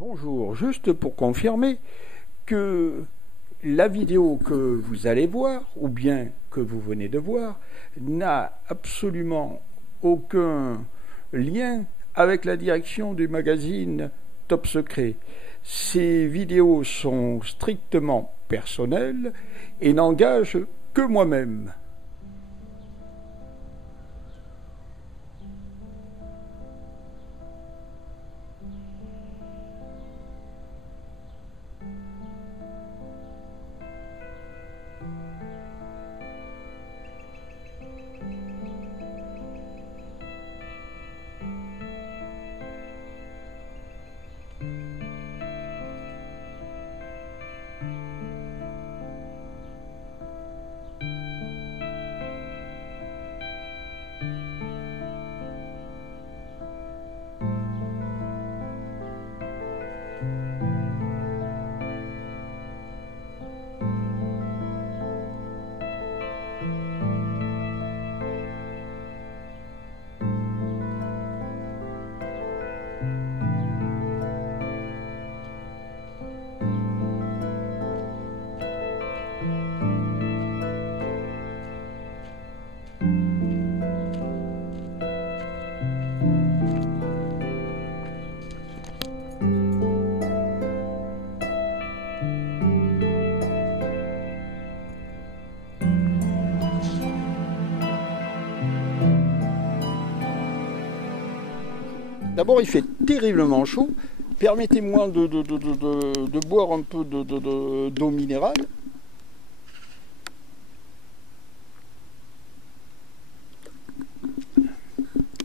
Bonjour, juste pour confirmer que la vidéo que vous allez voir, ou bien que vous venez de voir, n'a absolument aucun lien avec la direction du magazine Top Secret. Ces vidéos sont strictement personnelles et n'engagent que moi-même. D'abord, il fait terriblement chaud. Permettez-moi de boire un peu d'eau minérale.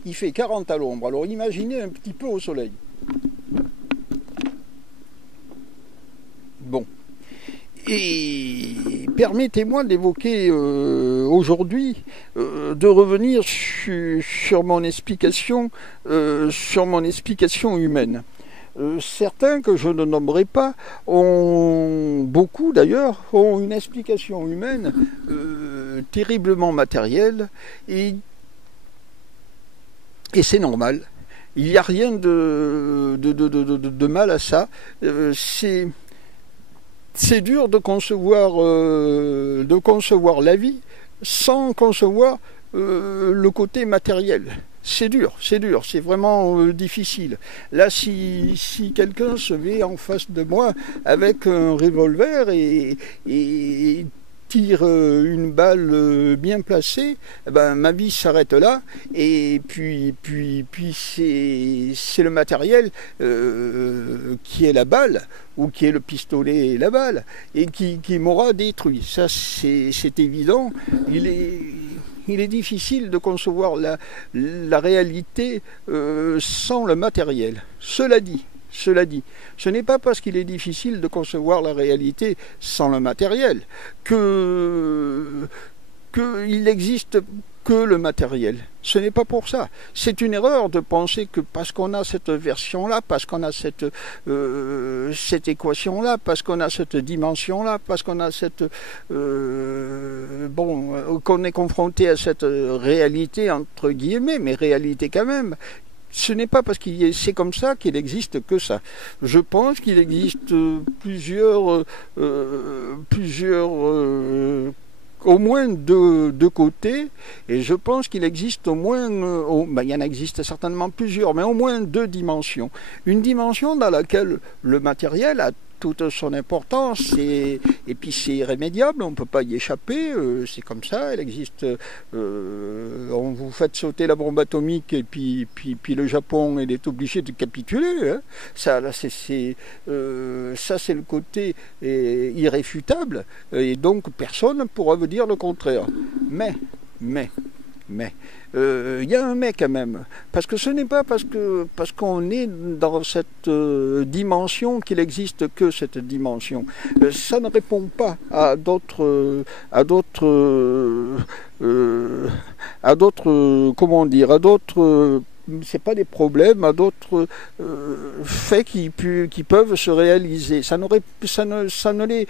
Il fait 40 à l'ombre. Alors imaginez un petit peu au soleil. Bon. Et permettez-moi d'évoquer aujourd'hui, de revenir sur mon explication humaine. Certains que je ne nommerai pas beaucoup d'ailleurs, ont une explication humaine terriblement matérielle et c'est normal. Il n'y a rien de mal à ça. C'est dur de concevoir la vie sans concevoir le côté matériel. C'est dur, c'est vraiment difficile. Là, si quelqu'un se met en face de moi avec un revolver et tire une balle bien placée, ben, ma vie s'arrête là, et puis c'est le matériel qui est la balle, ou qui est le pistolet et la balle, et qui m'aura détruit. Ça, c'est évident. Il est difficile de concevoir la réalité sans le matériel. Cela dit, ce n'est pas parce qu'il est difficile de concevoir la réalité sans le matériel qu'il n'existe que le matériel. Ce n'est pas pour ça. C'est une erreur de penser que parce qu'on a cette version-là, parce qu'on a cette équation-là, parce qu'on a cette dimension-là, parce qu'on a qu'on est confronté à cette réalité, entre guillemets, mais réalité quand même. Ce n'est pas parce que c'est comme ça qu'il n'existe que ça. Je pense qu'il existe plusieurs au moins deux côtés, et je pense qu'il existe au moins, il y en existe certainement plusieurs, mais au moins deux dimensions. Une dimension dans laquelle le matériel a toute son importance, et puis c'est irrémédiable, on ne peut pas y échapper, c'est comme ça, elle existe, on vous fait sauter la bombe atomique, et puis le Japon il est obligé de capituler, hein. Ça c'est le côté irréfutable, et donc personne ne pourra vous dire le contraire. Mais il y a un mais quand même, parce que ce n'est pas parce qu'on est dans cette dimension qu'il existe que cette dimension. Ça ne répond pas à d'autres comment dire, à d'autres c'est pas des problèmes à d'autres faits qui peuvent se réaliser. Ça ne les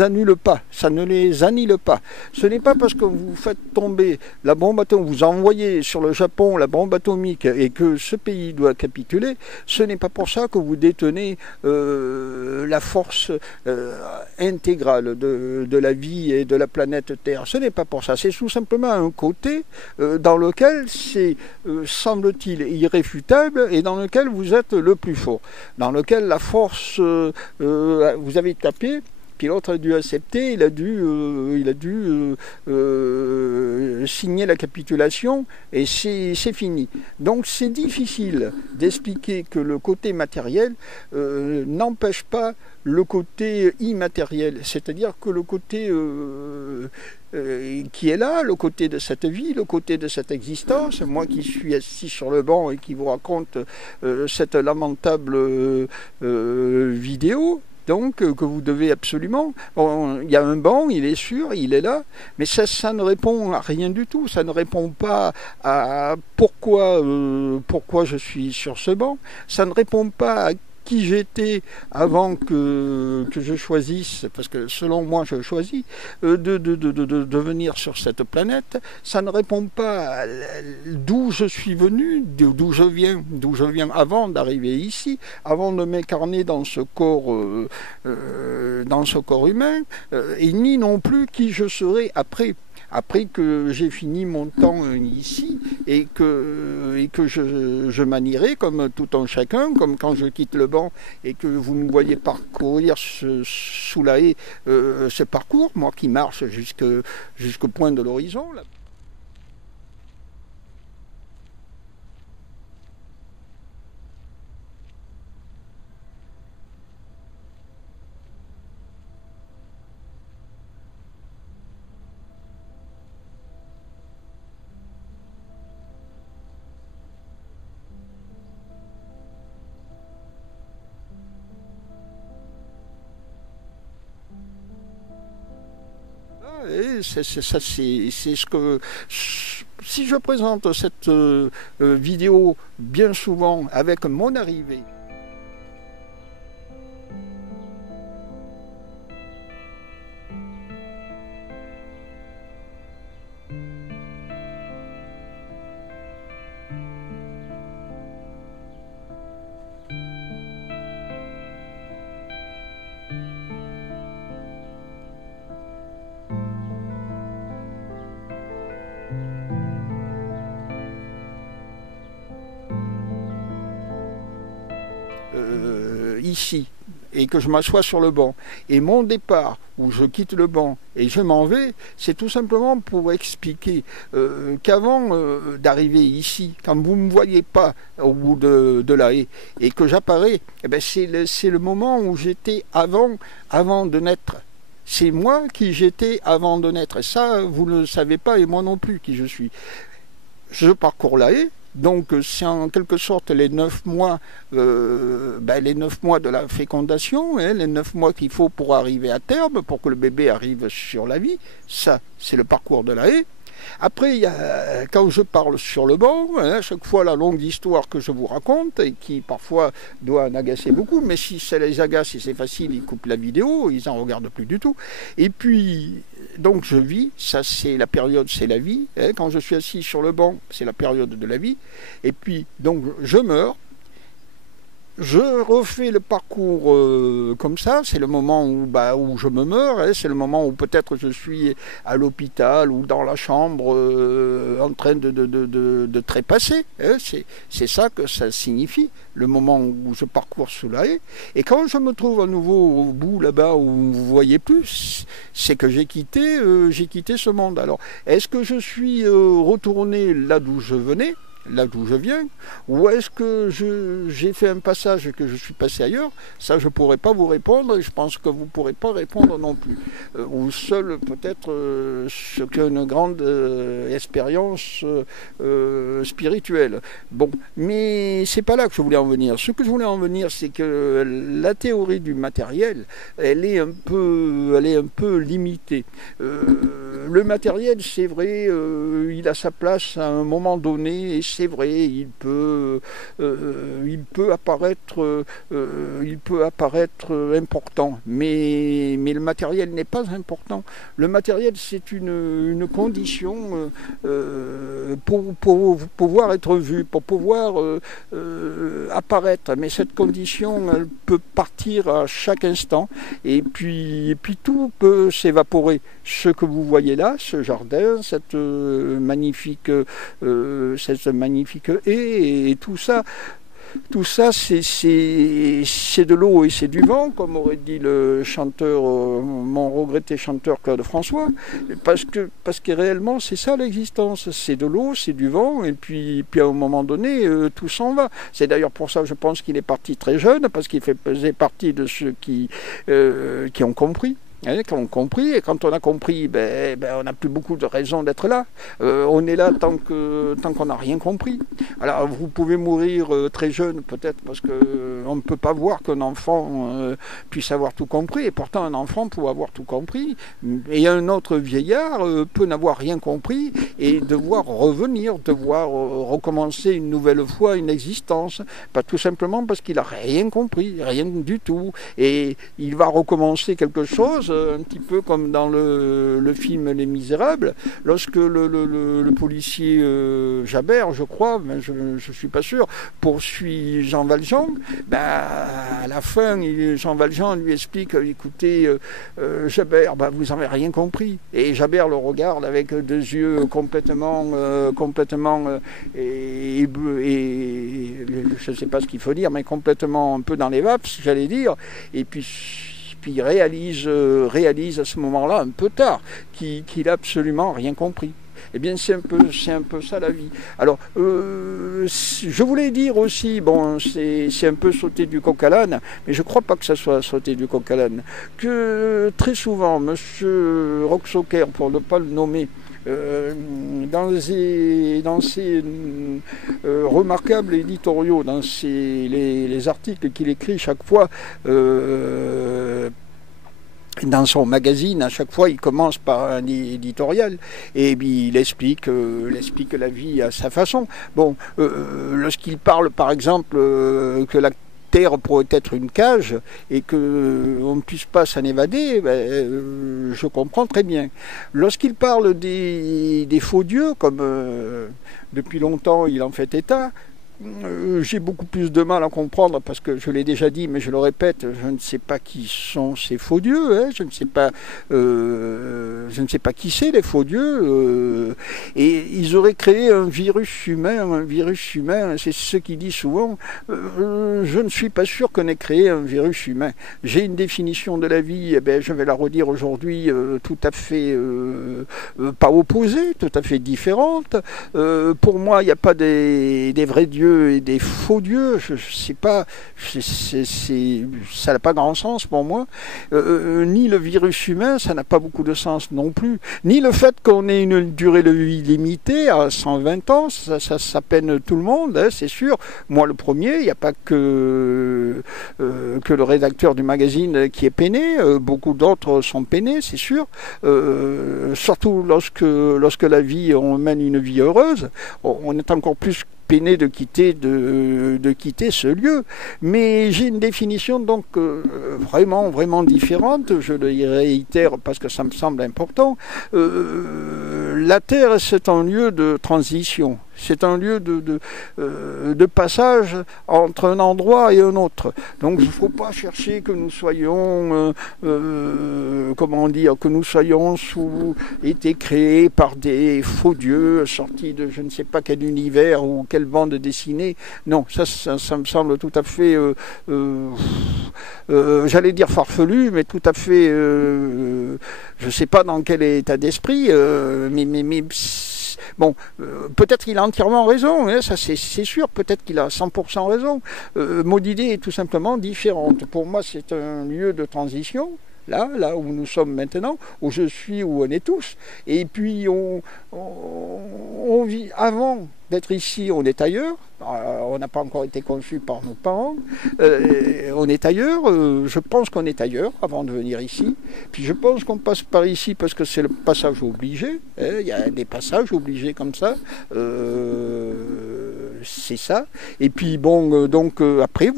annule pas, ça ne les annule pas. Ce n'est pas parce que vous faites tomber la bombe atomique, vous envoyez sur le Japon la bombe atomique et que ce pays doit capituler, ce n'est pas pour ça que vous détenez la force intégrale de la vie et de la planète Terre. Ce n'est pas pour ça. C'est tout simplement un côté dans lequel c'est, semble-t-il, irréfutable et dans lequel vous êtes le plus fort. Dans lequel la force, vous avez tapé, puis l'autre a dû accepter, il a dû signer la capitulation et c'est fini. Donc c'est difficile d'expliquer que le côté matériel n'empêche pas le côté immatériel, c'est-à-dire que le côté qui est là, le côté de cette vie, le côté de cette existence, moi qui suis assis sur le banc et qui vous raconte cette lamentable vidéo, donc que vous devez absolument, il y a un banc, il est sûr, il est là, mais ça ne répond à rien du tout, ça ne répond pas à pourquoi je suis sur ce banc, ça ne répond pas à qui j'étais avant que je choisisse, parce que selon moi je choisis, de venir sur cette planète, ça ne répond pas à d'où je suis venu, d'où je viens avant d'arriver ici, avant de m'incarner dans ce corps humain, et ni non plus qui je serai après que j'ai fini mon temps ici et que je manierai comme tout un chacun, comme quand je quitte le banc et que vous me voyez parcourir sous la haie ce parcours, moi qui marche jusqu'au point de l'horizon. Et c'est ce que si je présente cette vidéo bien souvent avec mon arrivée. Ici, et que je m'assois sur le banc. Et mon départ, où je quitte le banc et je m'en vais, c'est tout simplement pour expliquer qu'avant d'arriver ici, quand vous ne me voyez pas au bout de la haie, et que j'apparais, eh ben c'est le moment où j'étais avant de naître. C'est moi qui j'étais avant de naître. Et ça, vous ne le savez pas, et moi non plus, qui je suis. Je parcours la haie. Donc c'est en quelque sorte les 9 mois, les 9 mois de la fécondation, hein, les 9 mois qu'il faut pour arriver à terme, pour que le bébé arrive sur la vie. Ça, c'est le parcours de la haie. Après, quand je parle sur le banc, hein, à chaque fois la longue histoire que je vous raconte, et qui parfois doit en agacer beaucoup, mais si ça les agace et c'est facile, ils coupent la vidéo, ils n'en regardent plus du tout. Et puis, donc je vis, ça c'est la période, c'est la vie. Hein, quand je suis assis sur le banc, c'est la période de la vie. Et puis, donc je meurs. Je refais le parcours comme ça, c'est le moment où je me meurs, hein, c'est le moment où peut-être je suis à l'hôpital ou dans la chambre en train de trépasser. Hein, c'est ça que ça signifie, le moment où je parcours sous la haie. Et quand je me trouve à nouveau au bout là-bas où vous ne voyez plus, c'est que j'ai quitté ce monde. Alors, est-ce que je suis retourné là d'où je venais ? Là d'où je viens, ou est-ce que j'ai fait un passage et que je suis passé ailleurs? Ça, je ne pourrais pas vous répondre, et je pense que vous ne pourrez pas répondre non plus. Ou seul, peut-être, ce qu'une grande expérience spirituelle. Bon, mais c'est pas là que je voulais en venir. Ce que je voulais en venir, c'est que la théorie du matériel, elle est un peu limitée. Le matériel, c'est vrai, il a sa place à un moment donné, et c'est vrai, il peut apparaître important, mais le matériel n'est pas important. Le matériel, c'est une condition pour pouvoir être vu, pour pouvoir apparaître. Mais cette condition, elle peut partir à chaque instant, et puis tout peut s'évaporer. Ce que vous voyez là, ce jardin, cette magnifique haie, et tout ça, c'est de l'eau et c'est du vent, comme aurait dit le chanteur, mon regretté chanteur Claude François, parce que réellement c'est ça l'existence, c'est de l'eau, c'est du vent, et puis à un moment donné, tout s'en va. C'est d'ailleurs pour ça, je pense qu'il est parti très jeune, parce qu'il faisait partie de ceux qui ont compris. Qui ont compris, et quand on a compris, on n'a plus beaucoup de raisons d'être là. On est là tant qu'on n'a rien compris. Alors vous pouvez mourir très jeune, peut-être, parce qu'on ne peut pas voir qu'un enfant puisse avoir tout compris, et pourtant un enfant peut avoir tout compris, et un autre vieillard peut n'avoir rien compris, et devoir revenir, devoir recommencer une nouvelle fois une existence, pas tout simplement parce qu'il n'a rien compris, rien du tout, et il va recommencer quelque chose, un petit peu comme dans le film Les Misérables, lorsque le policier Jabert, je crois, mais je ne suis pas sûr, poursuit Jean Valjean, à la fin, Jean Valjean lui explique, écoutez, Jabert, vous n'avez rien compris. Et Jabert le regarde avec deux yeux complètement et je ne sais pas ce qu'il faut dire, mais complètement un peu dans les vapes, j'allais dire, et puis il réalise à ce moment-là, un peu tard, qu'il n'a absolument rien compris. Eh bien, c'est un peu ça la vie. Alors, je voulais dire aussi, bon, c'est un peu sauter du coq à l'âne, mais je ne crois pas que ça soit sauter du coq à l'âne, que très souvent, M. Roxoker, pour ne pas le nommer, dans ses remarquables éditoriaux, dans les articles qu'il écrit chaque fois, dans son magazine, à chaque fois, il commence par un éditorial et puis il explique la vie à sa façon. Bon, lorsqu'il parle, par exemple, que la Terre pourrait être une cage et qu'on ne puisse pas s'en évader, je comprends très bien. Lorsqu'il parle des faux dieux, comme depuis longtemps il en fait état, j'ai beaucoup plus de mal à comprendre parce que je l'ai déjà dit, mais je le répète, je ne sais pas qui sont ces faux dieux, je ne sais pas qui c'est les faux dieux, et ils auraient créé un virus humain, c'est ce qu'il dit souvent. Je ne suis pas sûr qu'on ait créé un virus humain. J'ai une définition de la vie, je vais la redire aujourd'hui, tout à fait pas opposée, tout à fait différente. Pour moi, il n'y a pas des vrais dieux et des faux dieux, je sais pas, ça n'a pas grand sens pour moi, ni le virus humain, ça n'a pas beaucoup de sens non plus, ni le fait qu'on ait une durée de vie limitée à 120 ans, ça peine tout le monde, c'est sûr. Moi le premier, il n'y a pas que le rédacteur du magazine qui est peiné, beaucoup d'autres sont peinés, c'est sûr, surtout lorsque la vie, on mène une vie heureuse, on est encore plus peiné de quitter ce lieu. Mais j'ai une définition donc vraiment différente, je le réitère parce que ça me semble important. La Terre, c'est un lieu de transition. C'est un lieu de passage entre un endroit et un autre. Donc il ne faut pas chercher que nous soyons, que nous soyons été créés par des faux dieux sortis de je ne sais pas quel univers ou quelle bande dessinée. Non, ça me semble tout à fait, j'allais dire farfelu, mais tout à fait, je ne sais pas dans quel état d'esprit, mais bon, peut-être qu'il a entièrement raison, ça c'est sûr, peut-être qu'il a 100% raison. Mon idée est tout simplement différente. Pour moi, c'est un lieu de transition, là où nous sommes maintenant, où je suis, où on est tous. Et puis, on vit, avant d'être ici, on est ailleurs. On n'a pas encore été conçu par nos parents. On est ailleurs. Je pense qu'on est ailleurs avant de venir ici. Puis je pense qu'on passe par ici parce que c'est le passage obligé. Il y a des passages obligés comme ça. c'est ça. Et puis après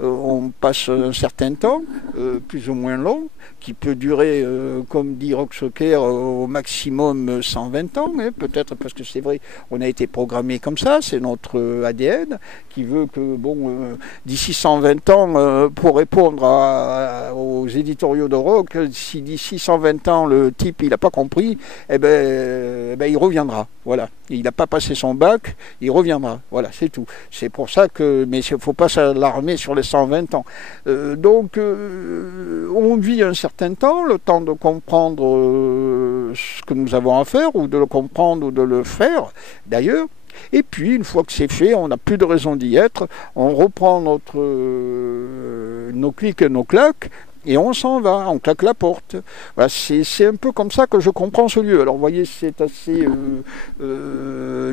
on passe un certain temps, plus ou moins long, qui peut durer, comme dit Rocksocker, au maximum 120 ans, hein, peut-être parce que c'est vrai, on a été programmé comme ça, c'est notre ADN qui veut que, d'ici 120 ans, pour répondre aux éditoriaux de rock, si d'ici 120 ans le type il n'a pas compris, il reviendra. Voilà, il n'a pas passé son bac, il reviendra. Voilà, c'est tout. C'est pour ça mais il ne faut pas s'alarmer sur les 120 ans. On vit un certain temps, le temps de comprendre ce que nous avons à faire, ou de le comprendre, ou de le faire, d'ailleurs. Et puis, une fois que c'est fait, on n'a plus de raison d'y être, on reprend nos clics et nos claques, et on s'en va, on claque la porte. Voilà, c'est un peu comme ça que je comprends ce lieu. Alors vous voyez, c'est assez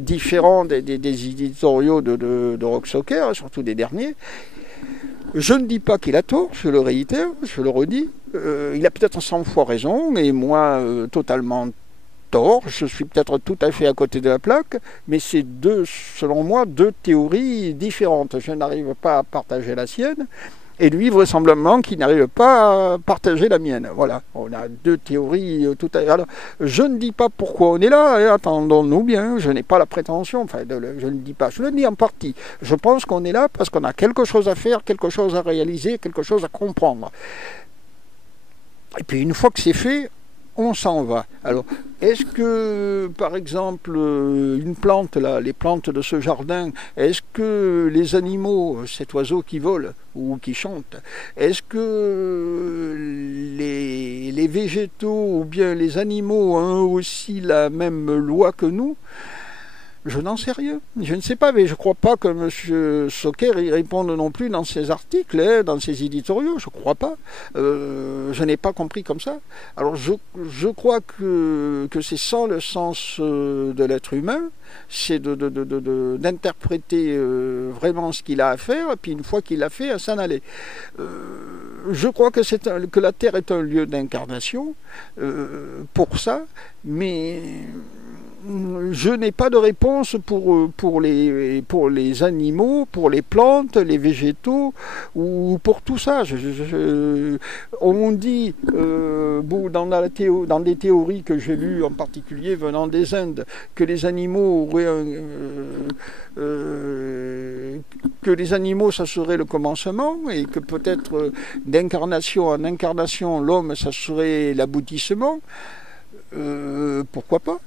différent des éditoriaux de Rocksocker, surtout des derniers. Je ne dis pas qu'il a tort, je le réitère, je le redis. Il a peut-être 100 fois raison, et moi totalement tort. Je suis peut-être tout à fait à côté de la plaque, mais c'est selon moi, deux théories différentes. Je n'arrive pas à partager la sienne. Et lui, vraisemblablement, qui n'arrive pas à partager la mienne. Voilà, on a deux théories tout à fait. Alors, je ne dis pas pourquoi on est là, hein, attendons-nous bien, je n'ai pas la prétention, je ne dis pas, je le dis en partie. Je pense qu'on est là parce qu'on a quelque chose à faire, quelque chose à réaliser, quelque chose à comprendre. Et puis, une fois que c'est fait, on s'en va. Alors, est-ce que, par exemple, une plante, là, les plantes de ce jardin, est-ce que les animaux, cet oiseau qui vole ou qui chante, est-ce que les végétaux ou bien les animaux ont aussi la même loi que nous ? Je n'en sais rien. Je ne sais pas, mais je ne crois pas que M. Socker y réponde non plus dans ses articles, hein, dans ses éditoriaux. Je ne crois pas. Je n'ai pas compris comme ça. Alors je crois que c'est ça le sens de l'être humain, c'est d'interpréter vraiment ce qu'il a à faire, et puis une fois qu'il l'a fait, à s'en aller. Je crois que la Terre est un lieu d'incarnation pour ça, mais je n'ai pas de réponse pour les animaux, pour les plantes, les végétaux, ou pour tout ça. On dit, dans des théories que j'ai lues, en particulier venant des Indes, que les animaux ça serait le commencement, et que peut-être d'incarnation en incarnation, l'homme, ça serait l'aboutissement. Pourquoi pas ?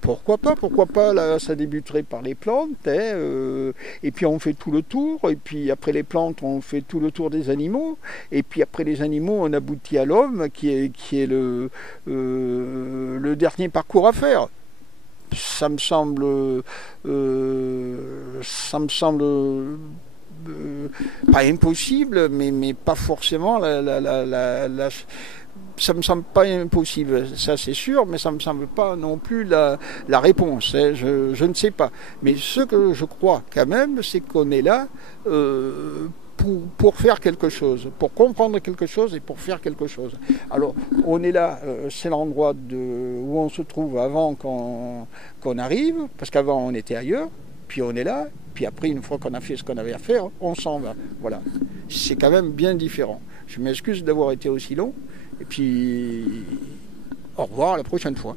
Pourquoi pas là, ça débuterait par les plantes, hein, et puis on fait tout le tour, et puis après les plantes, on fait tout le tour des animaux, et puis après les animaux, on aboutit à l'homme, qui est le dernier parcours à faire. Ça me semble pas impossible, mais pas forcément ça me semble pas impossible, ça c'est sûr, mais ça me semble pas non plus la réponse, hein, je ne sais pas. Mais ce que je crois quand même, c'est qu'on est là pour faire quelque chose, pour comprendre quelque chose et pour faire quelque chose. Alors, on est là, c'est l'endroit où on se trouve avant qu'on arrive, parce qu'avant on était ailleurs, puis on est là, puis après, une fois qu'on a fait ce qu'on avait à faire, on s'en va. Voilà. C'est quand même bien différent. Je m'excuse d'avoir été aussi long, et puis au revoir à la prochaine fois.